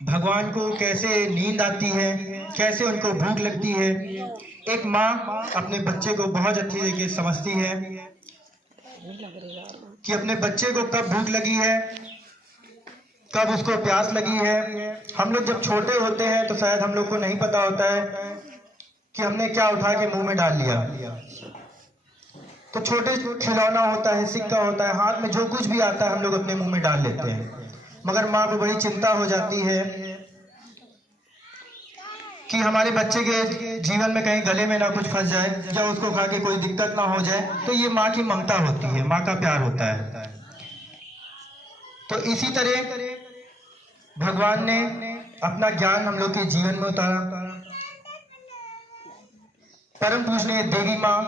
भगवान को कैसे नींद आती है, कैसे उनको भूख लगती है। एक माँ अपने बच्चे को बहुत अच्छी तरीके से समझती है कि अपने बच्चे को कब भूख लगी है, कब उसको प्यास लगी है। हम लोग जब छोटे होते हैं तो शायद हम लोग को नहीं पता होता है कि हमने क्या उठा के मुंह में डाल लिया। तो छोटे खिलौना होता है, सिक्का होता है, हाथ में जो कुछ भी आता है हम लोग अपने मुंह में डाल लेते हैं। मगर माँ को बड़ी चिंता हो जाती है कि हमारे बच्चे के जीवन में कहीं गले में ना कुछ फंस जाए या उसको खा के कोई दिक्कत ना हो जाए। तो ये माँ की ममता होती है, माँ का प्यार होता है। तो इसी तरह भगवान ने अपना ज्ञान हम लोग के जीवन में उतारा। परम पूजनीय देवी माँ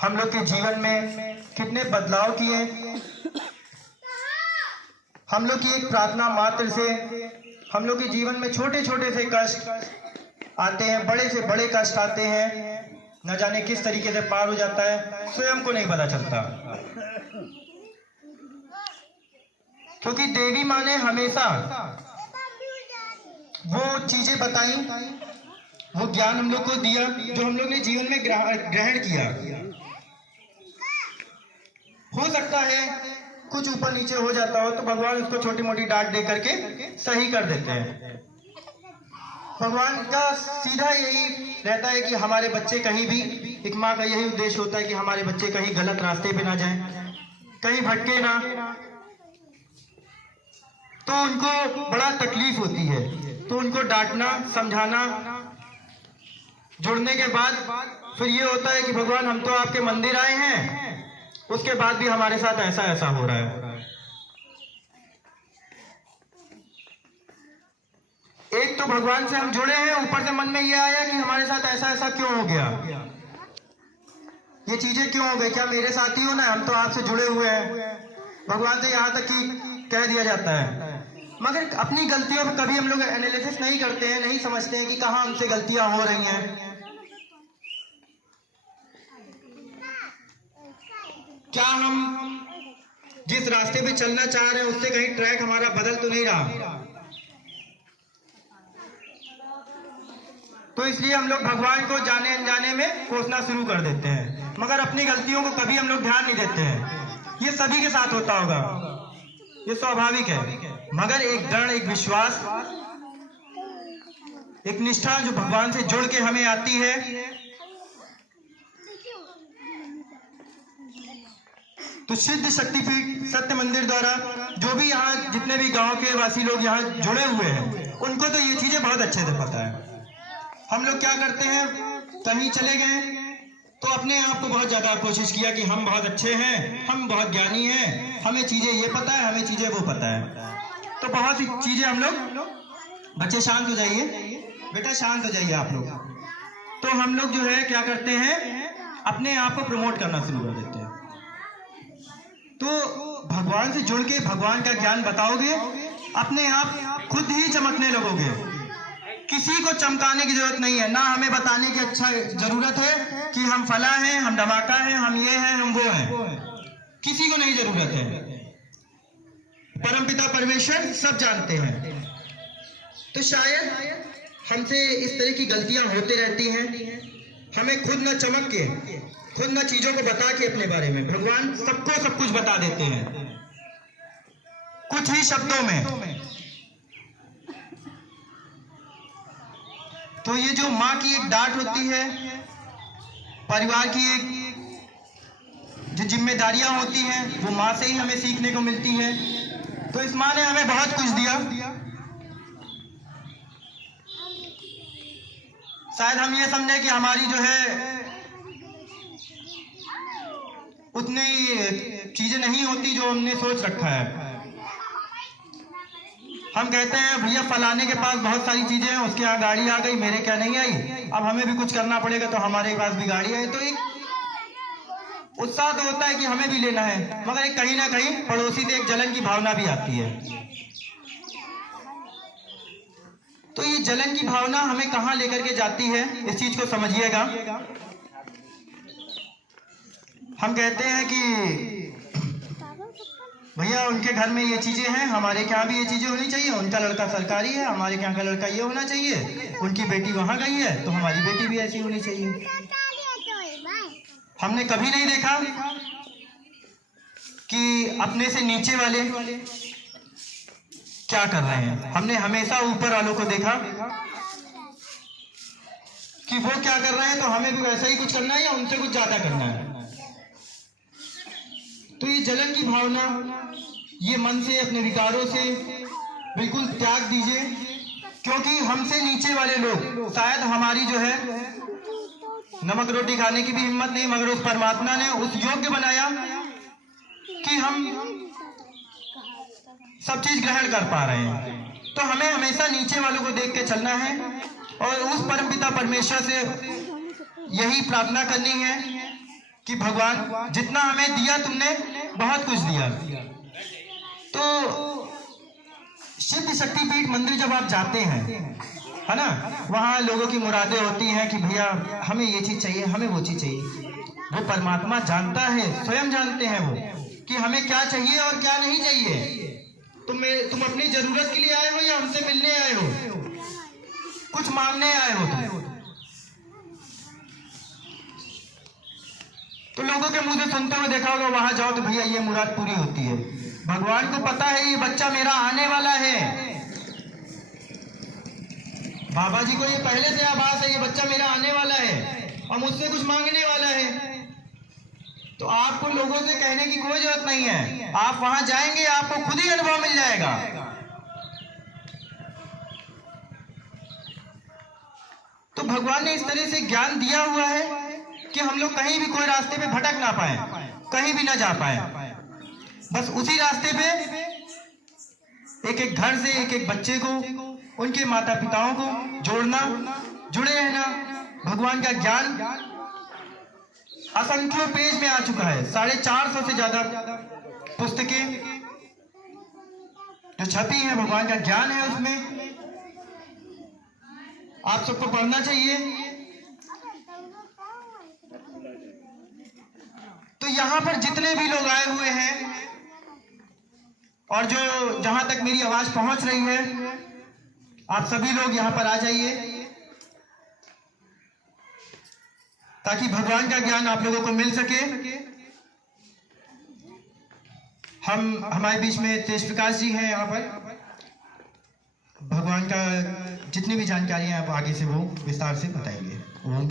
हम लोग के जीवन में कितने बदलाव किए। हम लोग की एक प्रार्थना मात्र से हम लोग के जीवन में छोटे छोटे से कष्ट आते हैं, बड़े से बड़े कष्ट आते हैं, न जाने किस तरीके से पार हो जाता है, स्वयं को नहीं पता चलता। क्योंकि देवी माँ ने हमेशा वो चीजें बताई, वो ज्ञान हम लोग को दिया जो हम लोग ने जीवन में ग्रहण किया। हो सकता है कुछ ऊपर नीचे हो जाता हो तो भगवान उसको छोटी मोटी डांट दे करके सही कर देते हैं। भगवान का सीधा यही रहता है कि हमारे बच्चे कहीं भी, एक माँ का यही उद्देश्य होता है कि हमारे बच्चे कहीं गलत रास्ते पे ना जाएं, कहीं भटके ना। तो उनको बड़ा तकलीफ होती है, तो उनको डांटना, समझाना, जुड़ने के बाद फिर ये होता है कि भगवान हम तो आपके मंदिर आए हैं, उसके बाद भी हमारे साथ ऐसा ऐसा हो रहा है। एक तो भगवान से हम जुड़े हैं, ऊपर से मन में ये आया कि हमारे साथ ऐसा ऐसा क्यों हो गया, ये चीजें क्यों हो गई, क्या मेरे साथ ही हो ना, हम तो आपसे जुड़े हुए हैं। भगवान से यहाँ तक कि कह दिया जाता है। मगर अपनी गलतियों पर कभी हम लोग एनालिसिस नहीं करते हैं, नहीं समझते हैं कि कहाँ हमसे गलतियां हो रही हैं। क्या हम जिस रास्ते पे चलना चाह रहे हैं उससे कहीं ट्रैक हमारा बदल तो नहीं रहा। तो इसलिए हम लोग भगवान को जाने अनजाने में कोसना शुरू कर देते हैं, मगर अपनी गलतियों को कभी हम लोग ध्यान नहीं देते हैं। ये सभी के साथ होता होगा, ये स्वाभाविक है। मगर एक दृढ़, एक विश्वास, एक निष्ठा जो भगवान से जुड़ के हमें आती है, तो सिद्ध शक्तिपीठ सत्य मंदिर द्वारा जो भी यहाँ जितने भी गांव के वासी लोग यहाँ जुड़े हुए हैं उनको तो ये चीजें बहुत अच्छे से पता है। हम लोग क्या करते हैं, कहीं चले गए तो अपने आप को बहुत ज्यादा कोशिश किया कि हम बहुत अच्छे हैं, हम बहुत ज्ञानी हैं, हमें चीजें ये पता है, हमें चीजें वो पता है। तो बहुत सी चीजें हम लोग, बच्चे शांत हो जाइए, बेटा शांत हो जाइए आप लोग। तो हम लोग जो है क्या करते हैं, अपने आप को प्रमोट करना शुरू कर देते हैं। तो भगवान से जुड़ के भगवान का ज्ञान बताओगे, अपने आप खुद ही चमकने लगोगे। किसी को चमकाने की जरूरत नहीं है, ना हमें बताने की अच्छा जरूरत है कि हम फला हैं, हम धमाका हैं, हम ये हैं, हम वो हैं। किसी को नहीं जरूरत है, परमपिता परमेश्वर सब जानते हैं। तो शायद हमसे इस तरह की गलतियां होती रहती हैं। हमें खुद न चमक के, खुद न चीजों को बता के अपने बारे में, भगवान सबको सब कुछ बता देते हैं कुछ ही शब्दों में। तो ये जो माँ की एक डांट होती है, परिवार की एक जो जिम्मेदारियां होती हैं, वो माँ से ही हमें सीखने को मिलती है। तो इस माँ ने हमें बहुत कुछ दिया। शायद हम ये समझे कि हमारी जो है उतनी चीजें नहीं होती जो हमने सोच रखा है। हम कहते हैं भैया फलाने के पास बहुत सारी चीजें हैं, उसके यहाँ गाड़ी आ गई, मेरे क्या नहीं आई, अब हमें भी कुछ करना पड़ेगा तो हमारे पास भी गाड़ी आई। तो एक उत्साह तो होता है कि हमें भी लेना है, मगर एक कहीं ना कहीं पड़ोसी से एक जलन की भावना भी आती है। तो ये जलन की भावना हमें कहाँ लेकर के जाती है, इस चीज को समझिएगा। हम कहते हैं कि भैया उनके घर में ये चीजें हैं, हमारे यहाँ भी ये चीजें होनी चाहिए। उनका लड़का सरकारी है, हमारे यहाँ का लड़का ये होना चाहिए। उनकी बेटी वहां गई है तो हमारी बेटी भी ऐसी होनी चाहिए। हमने कभी नहीं देखा कि अपने से नीचे वाले क्या कर रहे हैं। हमने हमेशा ऊपर वालों को देखा कि वो क्या कर रहे हैं, तो हमें भी वैसा ही कुछ करना है या उनसे कुछ ज्यादा करना है। तो ये जलन की भावना, ये मन से, अपने विकारों से बिल्कुल त्याग दीजिए, क्योंकि हमसे नीचे वाले लोग शायद हमारी जो है नमक रोटी खाने की भी हिम्मत नहीं, मगर उस परमात्मा ने उस योग्य बनाया कि हम सब चीज ग्रहण कर पा रहे हैं। तो हमें हमेशा नीचे वालों को देख के चलना है और उस परमपिता परमेश्वर से यही प्रार्थना करनी है कि भगवान जितना हमें दिया तुमने बहुत कुछ दिया। तो सिद्ध शक्तिपीठ मंदिर जब आप जाते हैं, है ना, वहाँ लोगों की मुरादें होती हैं कि भैया हमें ये चीज चाहिए, हमें वो चीज चाहिए। वो परमात्मा जानता है, स्वयं जानते हैं वो कि हमें क्या चाहिए और क्या नहीं चाहिए। तुम अपनी जरूरत के लिए आए हो या हमसे मिलने आए हो, कुछ मांगने आए हो तो लोगों के मुंह से सुनते हुए देखा होगा, वहां जाओ तो भैया ये मुराद पूरी होती है। भगवान को पता है ये बच्चा मेरा आने वाला है, बाबा जी को ये पहले से आभास है ये बच्चा मेरा आने वाला है और मुझसे कुछ मांगने वाला है। तो आपको लोगों से कहने की कोई जरूरत नहीं है, आप वहां जाएंगे आपको खुद ही अनुभव मिल जाएगा। तो भगवान ने इस तरह से ज्ञान दिया हुआ है कि हम लोग कहीं भी कोई रास्ते पे भटक ना पाए, कहीं भी ना जा पाए। बस उसी रास्ते पे एक एक घर से एक एक बच्चे को, उनके माता पिताओं को जोड़ना, जुड़े रहना। भगवान का ज्ञान असंख्यों पेज में आ चुका है, 450 से ज्यादा पुस्तकें जो छपी हैं, भगवान का ज्ञान है उसमें। आप सबको पढ़ना चाहिए। तो यहाँ पर जितने भी लोग आए हुए हैं और जो जहां तक मेरी आवाज पहुंच रही है, आप सभी लोग यहाँ पर आ जाइए ताकि भगवान का ज्ञान आप लोगों को मिल सके। हमारे बीच में तेज प्रकाश जी हैं यहाँ पर। भगवान का जितनी भी जानकारी है आप आगे से वो विस्तार से बताएंगे। ओम